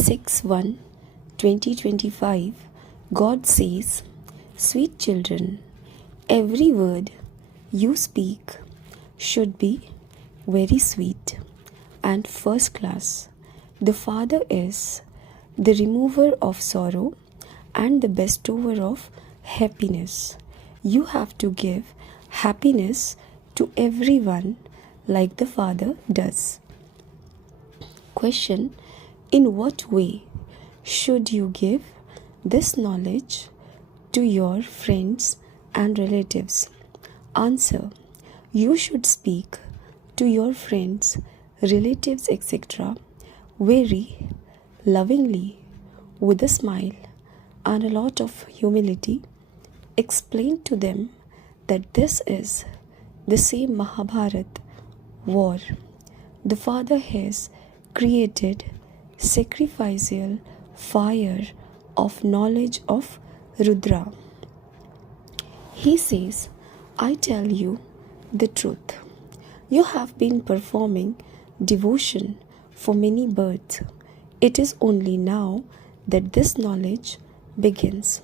6/1/2025, God says, "Sweet children, every word you speak should be very sweet and first class. The Father is the remover of sorrow and the bestower of happiness. You have to give happiness to everyone like the Father does." Question: in what way should you give this knowledge to your friends and relatives? Answer: you should speak to your friends, relatives, etc. very lovingly, with a smile and a lot of humility. Explain to them that this is the same Mahabharat war. The Father has created sacrificial fire of knowledge of Rudra. He says, "I tell you the truth. You have been performing devotion for many births. It is only now that this knowledge begins.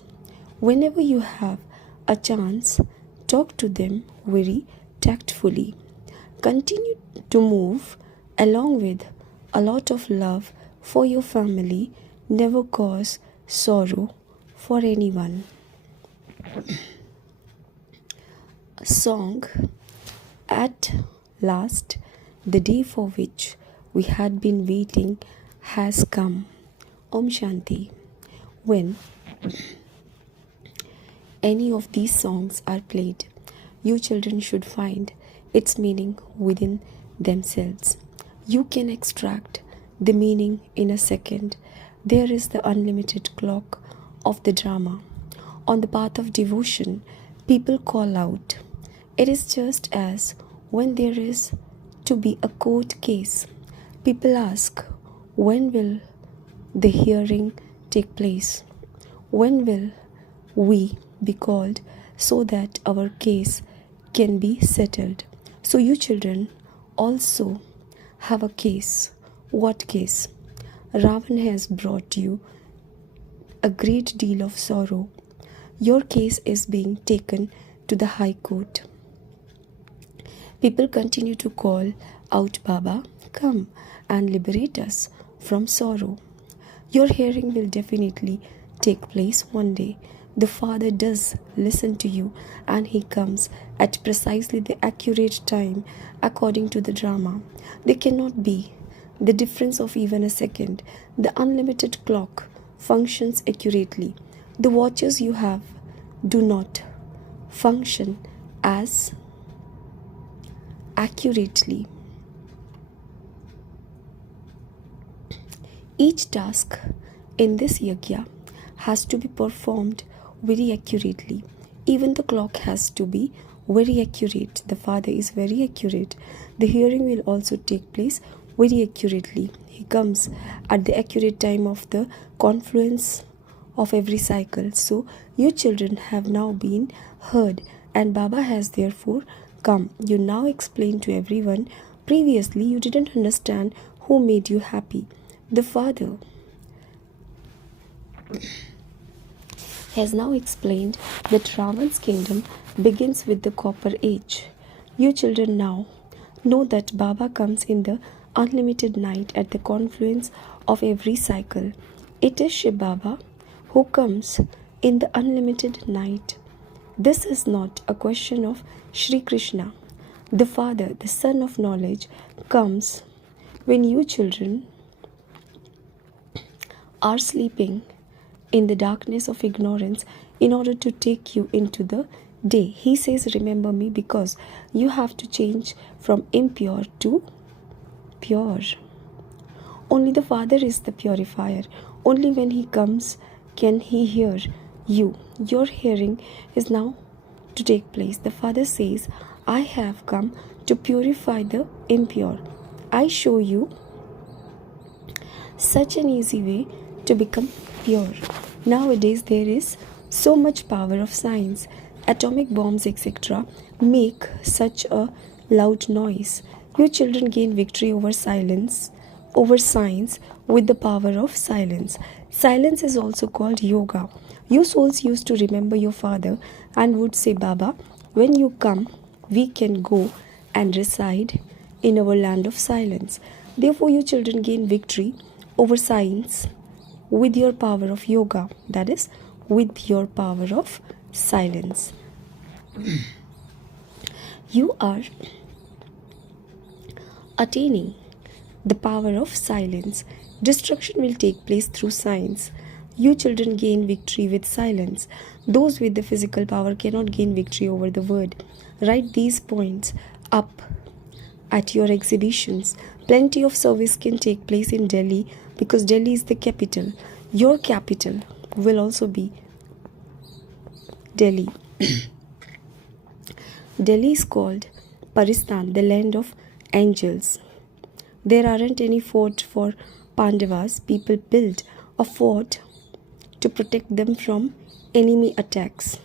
Whenever you have a chance, talk to them very tactfully. Continue to move along with a lot of love for your family. Never cause sorrow for anyone." Song: At last, the day for which we had been waiting has come. Om Shanti. When any of these songs are played, you children should find its meaning within themselves. You can extract the meaning in a second. There is the unlimited clock of the drama. On the path of devotion, people call out. It is just as when there is to be a court case. People ask, when will the hearing take place? When will we be called so that our case can be settled? So you children also have a case. What case? Ravan has brought you a great deal of sorrow. Your case is being taken to the High Court. People continue to call out, "Baba, come and liberate us from sorrow." Your hearing will definitely take place one day. The Father does listen to you, and He comes at precisely the accurate time according to the drama. There cannot be the difference of even a second. The unlimited clock functions accurately. The watches you have do not function as accurately. Each task in this yajna has to be performed very accurately. Even the clock has to be very accurate. The Father is very accurate. The hearing will also take place very accurately. He comes at the accurate time of the confluence of every cycle. So you children have now been heard, and Baba has therefore come. You now explain to everyone. Previously you didn't understand who made you happy. The Father has now explained that Ravan's kingdom begins with the copper age. You children now know that Baba comes in the unlimited night at the confluence of every cycle. It is Shiv Baba who comes in the unlimited night. This is not a question of Sri Krishna. The Father, the Son of Knowledge, comes when you children are sleeping in the darkness of ignorance in order to take you into the day. He says, "Remember me," because you have to change from impure to pure. Only the Father is the purifier. Only when He comes can He hear you. Your hearing is now to take place. The Father says, "I have come to purify the impure." I show you such an easy way to become pure. Nowadays there is so much power of science. Atomic bombs, etc. make such a loud noise. You children gain victory over silence, over science, with the power of silence. Silence is also called yoga. You souls used to remember your father and would say, Baba, when you come, we can go and reside in our land of silence. Therefore, you children gain victory over science with your power of yoga, that is, with your power of silence. You are attaining the power of silence. Destruction will take place through science. You children gain victory with silence. Those with the physical power cannot gain victory over the word. Write these points up at your exhibitions. Plenty of service can take place in Delhi because Delhi is the capital. Your capital will also be Delhi. Delhi is called Paristan, the land of angels. There aren't any fort for Pandavas. People built a fort to protect them from enemy attacks.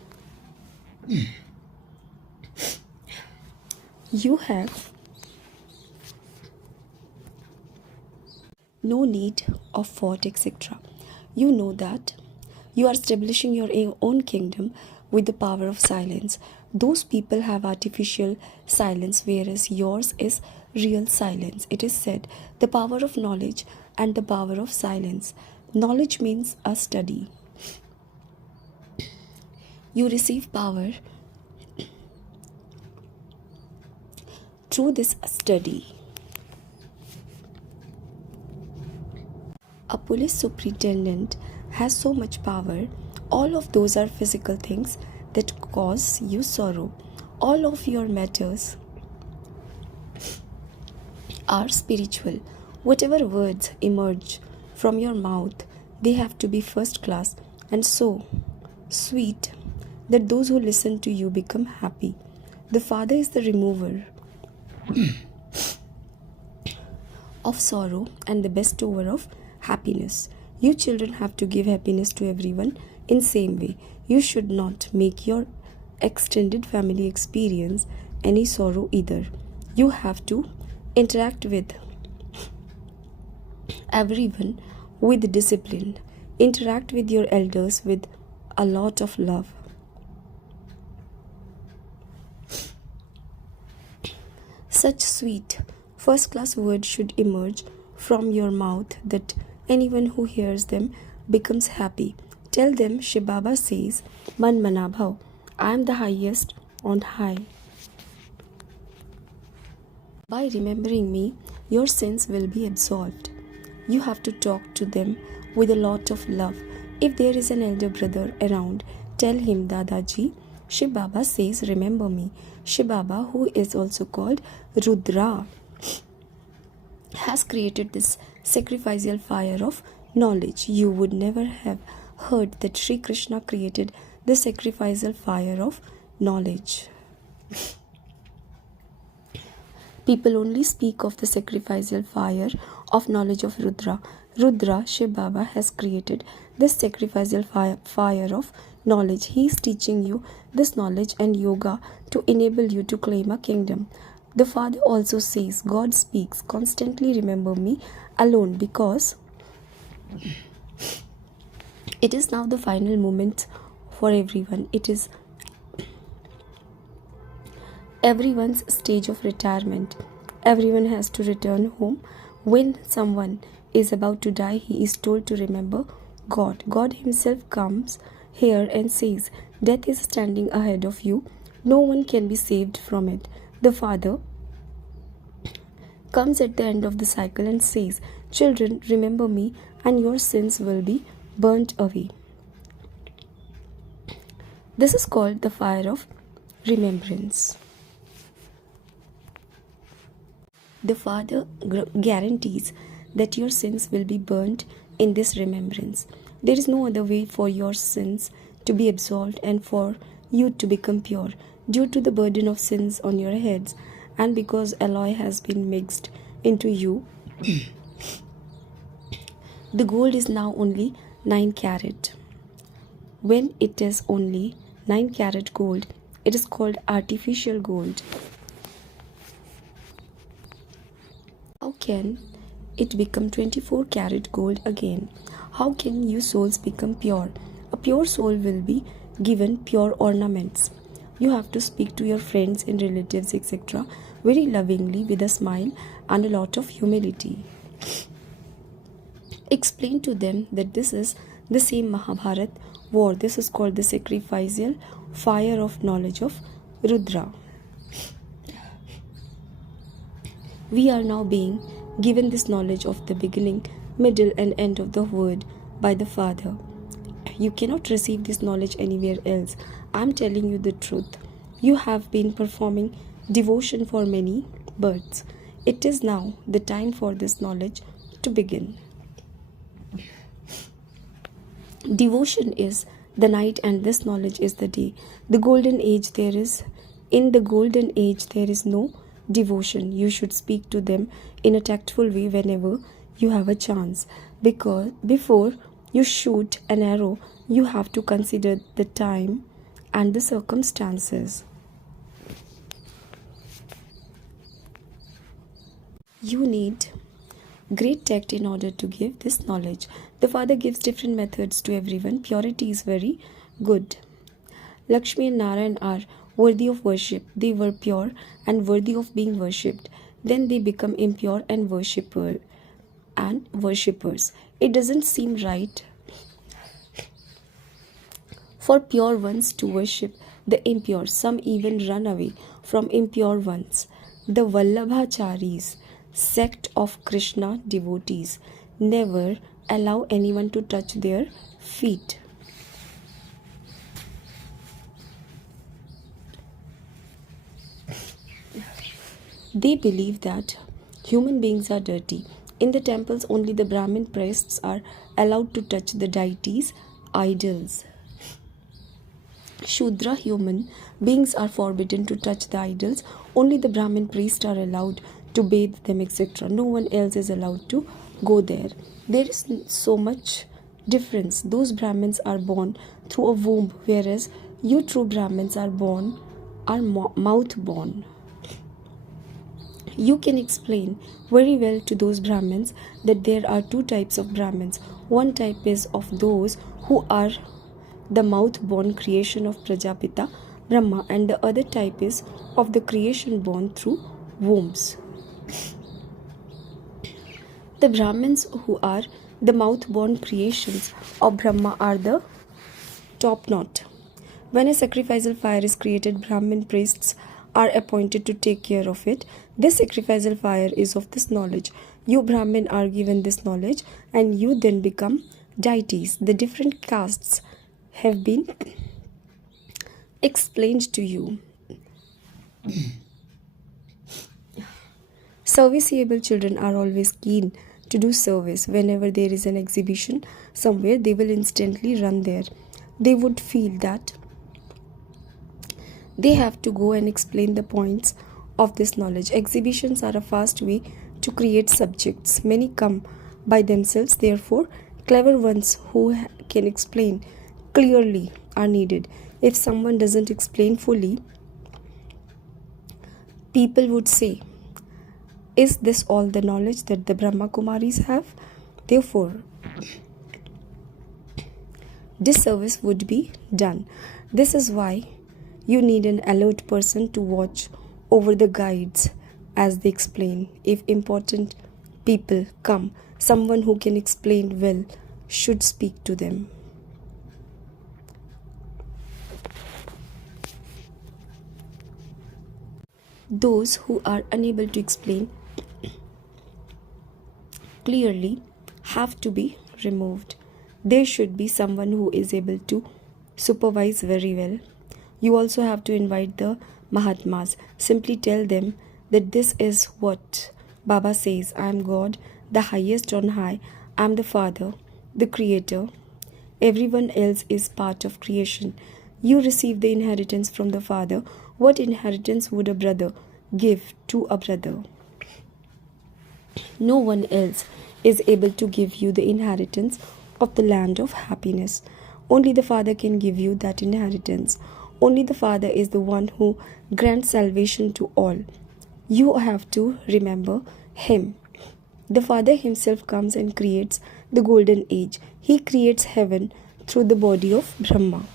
You have no need of fort, etc. You know that you are establishing your own kingdom with the power of silence. Those people have artificial silence, whereas yours is real silence. It is said, the power of knowledge and the power of silence. Knowledge means a study. You receive power through this study. A police superintendent has so much power. All of those are physical things that cause you sorrow. All of your matters are spiritual. Whatever words emerge from your mouth, they have to be first class and so sweet that those who listen to you become happy. The Father is the remover of sorrow and the bestower of happiness. You children have to give happiness to everyone in same way. You should not make your extended family experience any sorrow either. You have to interact with everyone with discipline. Interact with your elders with a lot of love. Such sweet, first-class words should emerge from your mouth that anyone who hears them becomes happy. Tell them Shiv Baba says, Man Manabhav, I am the highest on high. By remembering me, your sins will be absolved. You have to talk to them with a lot of love. If there is an elder brother around, tell him, Dadaji, Shiv Baba says, remember me. Shiv Baba, who is also called Rudra, has created this sacrificial fire of knowledge. You would never have heard that Sri Krishna created the sacrificial fire of knowledge. People only speak of the sacrificial fire of knowledge of Rudra. Rudra, Shiv Baba, has created this sacrificial fire of knowledge. He is teaching you this knowledge and yoga to enable you to claim a kingdom. The Father also says, God speaks, constantly remember me alone, because it is now the final moment for everyone. It is everyone's stage of retirement. Everyone has to return home. When someone is about to die, he is told to remember God. God himself comes here and says, death is standing ahead of you. No one can be saved from it. The Father comes at the end of the cycle and says, children, remember me and your sins will be burnt away. This is called the fire of remembrance. The Father guarantees that your sins will be burnt in this remembrance. There is no other way for your sins to be absolved and for you to become pure. Due to the burden of sins on your heads, and because alloy has been mixed into you, the gold is now only 9 carat. When it is only 9 carat gold, it is called artificial gold. How can it become 24 karat gold again. How can you souls become pure? A pure soul will be given pure ornaments. You have to speak to your friends and relatives, etc., very lovingly with a smile and a lot of humility. Explain to them that this is the same Mahabharat war. This is called the sacrificial fire of knowledge of Rudra. We are now being given this knowledge of the beginning, middle, and end of the word by the Father. You cannot receive this knowledge anywhere else. I am telling you the truth. You have been performing devotion for many births. It is now the time for this knowledge to begin. Devotion is the night and this knowledge is the day. In the golden age there is no devotion. You should speak to them in a tactful way whenever you have a chance, because before you shoot an arrow you have to consider the time and the circumstances. You need great tact in order to give this knowledge. The Father gives different methods to everyone. Purity is very good. Lakshmi and Narayan are worthy of worship. They were pure and worthy of being worshipped. Then they become impure and worshippers. It doesn't seem right for pure ones to worship the impure. Some even run away from impure ones. The Vallabhacharis, sect of Krishna devotees, never allow anyone to touch their feet. They believe that human beings are dirty. In the temples, only the Brahmin priests are allowed to touch the deities' idols. Shudra human beings are forbidden to touch the idols. Only the Brahmin priests are allowed to bathe them, etc. No one else is allowed to go there. There is so much difference. Those Brahmins are born through a womb, whereas you true Brahmins are mouth born. You can explain very well to those Brahmins that there are two types of Brahmins. One type is of those who are the mouth-born creation of Prajapita Brahma, and the other type is of the creation born through wombs. The Brahmins who are the mouth-born creations of Brahma are the top knot. When a sacrificial fire is created, Brahmin priests are appointed to take care of it. This sacrificial fire is of this knowledge. You Brahmin are given this knowledge and you then become deities. The different castes have been explained to you. Serviceable children are always keen to do service. Whenever there is an exhibition somewhere, they will instantly run there. They would feel that they have to go and explain the points of this knowledge. Exhibitions are a fast way to create subjects. Many come by themselves, therefore, clever ones who can explain clearly are needed. If someone doesn't explain fully, people would say, is this all the knowledge that the BrahmaKumaris have? Therefore, disservice would be done. This is why you need an alert person to watch over the guides as they explain. If important people come, someone who can explain well should speak to them. Those who are unable to explain clearly have to be removed. There should be someone who is able to supervise very well. You also have to invite the Mahatmas. Simply tell them that this is what Baba says. I am God, the highest on high. I am the Father, the Creator. Everyone else is part of creation. You receive the inheritance from the Father. What inheritance would a brother give to a brother? No one else is able to give you the inheritance of the land of happiness. Only the Father can give you that inheritance. Only the Father is the one who grants salvation to all. You have to remember Him. The Father himself comes and creates the golden age. He creates heaven through the body of Brahma.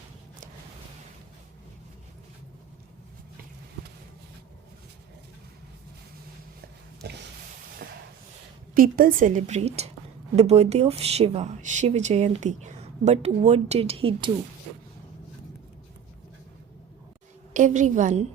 People celebrate the birthday of Shiva Jayanti. But what did he do? Everyone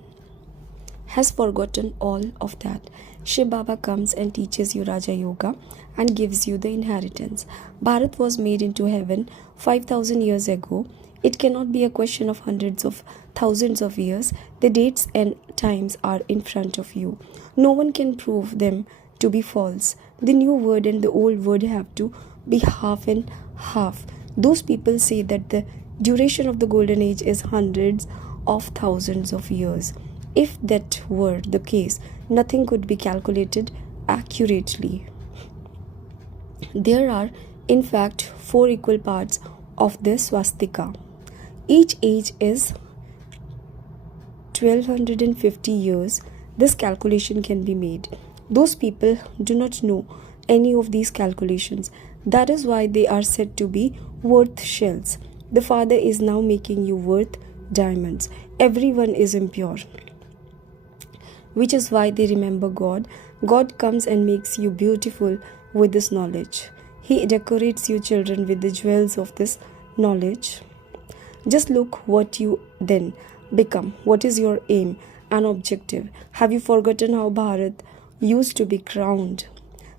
has forgotten all of that. Shiv Baba comes and teaches you Raja Yoga and gives you the inheritance. Bharat was made into heaven 5,000 years ago. It cannot be a question of hundreds of thousands of years. The dates and times are in front of you. No one can prove them to be false. The new word and the old word have to be half and half. Those people say that the duration of the golden age is hundreds of thousands of years. If that were the case, nothing could be calculated accurately. There are, in fact, 4 equal parts of the swastika. Each age is 1250 years. This calculation can be made. Those people do not know any of these calculations. That is why they are said to be worth shells. The Father is now making you worth diamonds. Everyone is impure, which is why they remember God. God comes and makes you beautiful with this knowledge. He decorates you children with the jewels of this knowledge. Just look what you then become. What is your aim and objective? Have you forgotten how Bharat used to be crowned?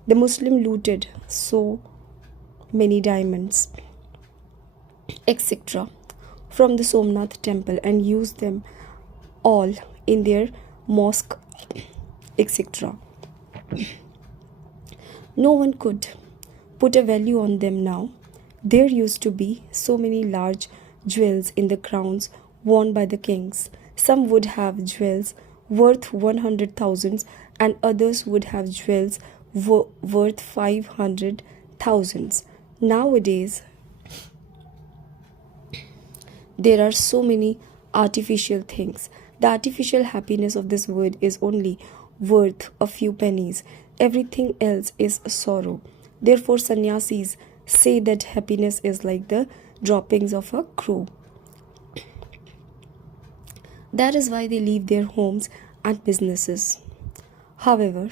The Muslim looted so many diamonds, etc., from the Somnath temple and used them all in their mosque, etc. No one could put a value on them now. There used to be so many large jewels in the crowns worn by the kings. Some would have jewels worth 100,000 and others would have jewels worth 500,000. Nowadays, there are so many artificial things. The artificial happiness of this world is only worth a few pennies. Everything else is sorrow. Therefore, sannyasis say that happiness is like the droppings of a crow. That is why they leave their homes and businesses. However,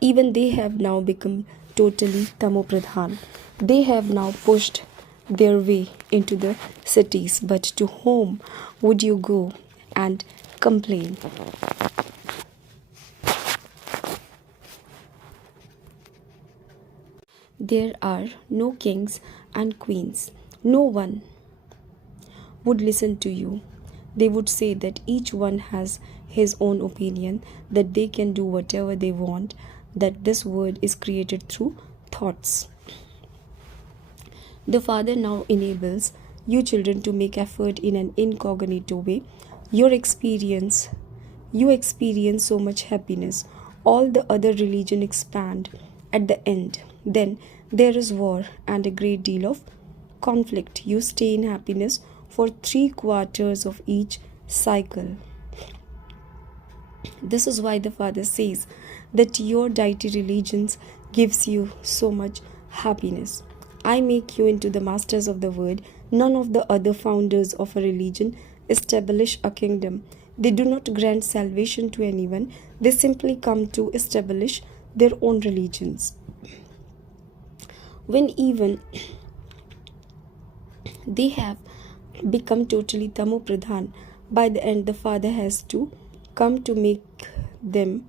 even they have now become totally tamopradhan. They have now pushed their way into the cities. But to whom would you go and complain? There are no kings and queens. No one would listen to you. They would say that each one has his own opinion, that they can do whatever they want, that this world is created through thoughts. The Father now enables you children to make effort in an incognito way. You experience so much happiness. All the other religions expand at the end. Then there is war and a great deal of conflict. You stay in happiness for 3/4 of each cycle. This is why the Father says that your deity religions gives you so much happiness. I make you into the masters of the world. None of the other founders of a religion establish a kingdom. They do not grant salvation to anyone. They simply come to establish their own religions. When even they have become totally tamopradhan, by the end the Father has to come to make them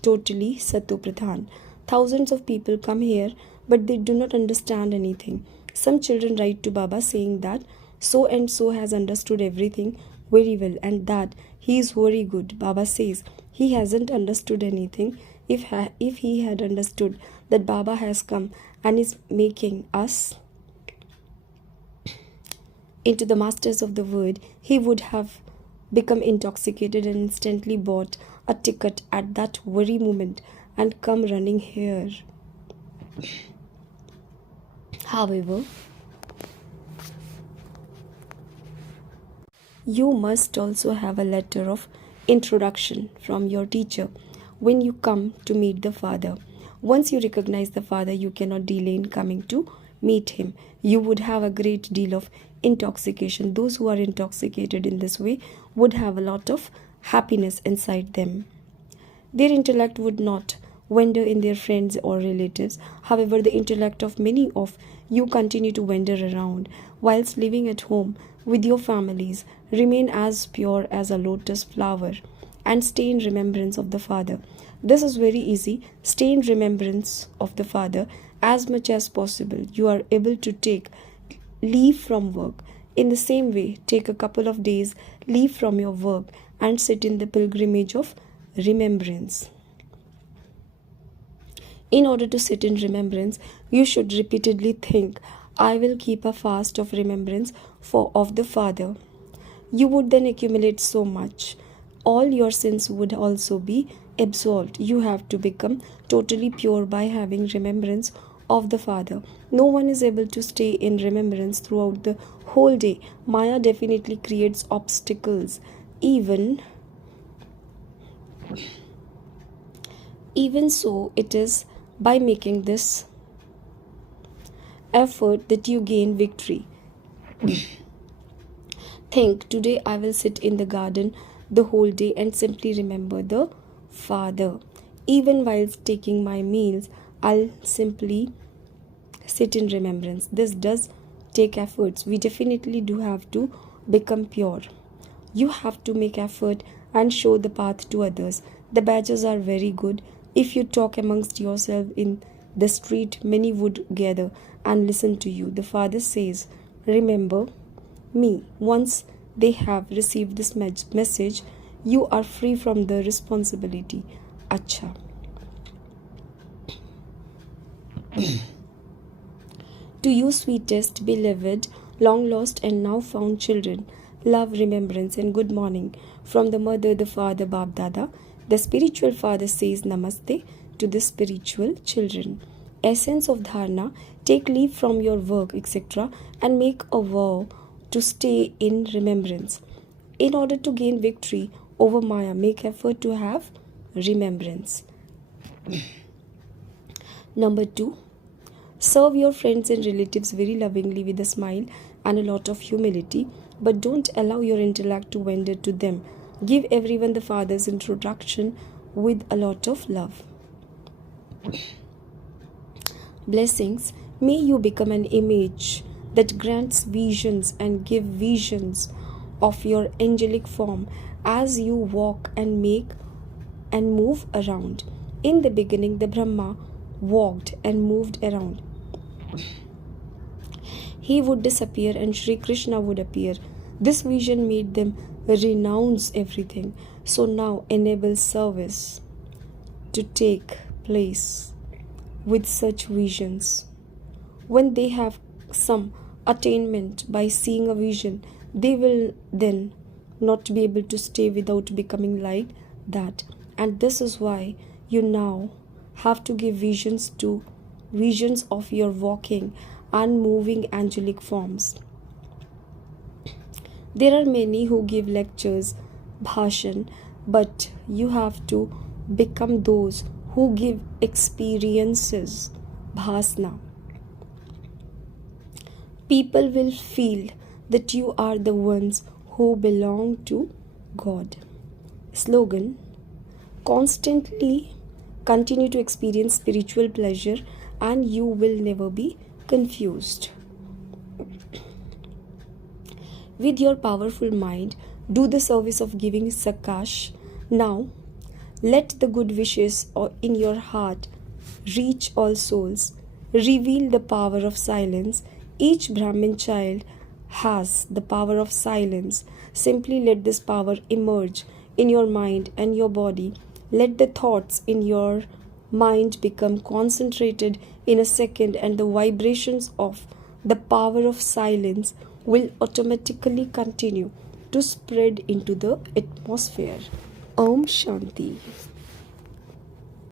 totally satopradhan. Thousands of people come here, but they do not understand anything. Some children write to Baba saying that so and so has understood everything very well and that he is very good. Baba says he hasn't understood anything. If he had understood that Baba has come and is making us into the masters of the world, he would have become intoxicated and instantly bought a ticket at that very moment and come running here. However, you must also have a letter of introduction from your teacher. when you come to meet the Father. Once you recognize the Father, you cannot delay in coming to meet Him. You would have a great deal of intoxication. Those who are intoxicated in this way would have a lot of happiness inside them. Their intellect would not wander in their friends or relatives. However, the intellect of many of you continue to wander around whilst living at home with your families. Remain as pure as a lotus flower and stay in remembrance of the Father. This is very easy. Stay in remembrance of the Father as much as possible. You are able to take leave from work. In the same way, take a couple of days leave from your work and sit in the pilgrimage of remembrance. In order to sit in remembrance, you should repeatedly think, I will keep a fast of remembrance of the Father. You would then accumulate so much. All your sins would also be absolved. You have to become totally pure by having remembrance of the Father. No one is able to stay in remembrance throughout the whole day. Maya definitely creates obstacles. Even so, it is by making this effort that you gain victory. Think, today I will sit in the garden the whole day and simply remember the Father. Even whilst taking my meals, I'll simply sit in remembrance. This does take efforts. We definitely do have to become pure. You have to make effort and show the path to others. The badges are very good. If you talk amongst yourself in the street, many would gather and listen to you. The Father says, remember me. Once they have received this message, you are free from the responsibility. Acha. To you, sweetest, beloved, long lost and now found children, love, remembrance and good morning from the mother, the father, Bab Dada. The spiritual father says namaste to the spiritual children. Essence of dharana, take leave from your work, etc. and make a vow to stay in remembrance. In order to gain victory over Maya, make effort to have remembrance. Number 2. Serve your friends and relatives very lovingly with a smile and a lot of humility, but don't allow your intellect to wander to them. Give everyone the Father's introduction with a lot of love. Blessings. May you become an image that grants visions and give visions of your angelic form as you walk and make and move around. In the beginning, the Brahma walked and moved around. He would disappear and Sri Krishna would appear. This vision made them renounce everything. So now enable service to take place with such visions. When they have some attainment by seeing a vision, they will then not be able to stay without becoming like that. And this is why you now have to give visions of your walking and moving angelic forms. There are many who give lectures, bhashan, but you have to become those who give experiences, bhasna. People will feel that you are the ones who belong to God. Slogan: constantly continue to experience spiritual pleasure and you will never be confused. With your powerful mind, do the service of giving sakash. Now, let the good wishes in your heart reach all souls. Reveal the power of silence. Each Brahmin child has the power of silence. Simply let this power emerge in your mind and your body. Let the thoughts in your mind become concentrated in a second, and the vibrations of the power of silence will automatically continue to spread into the atmosphere. Om Shanti.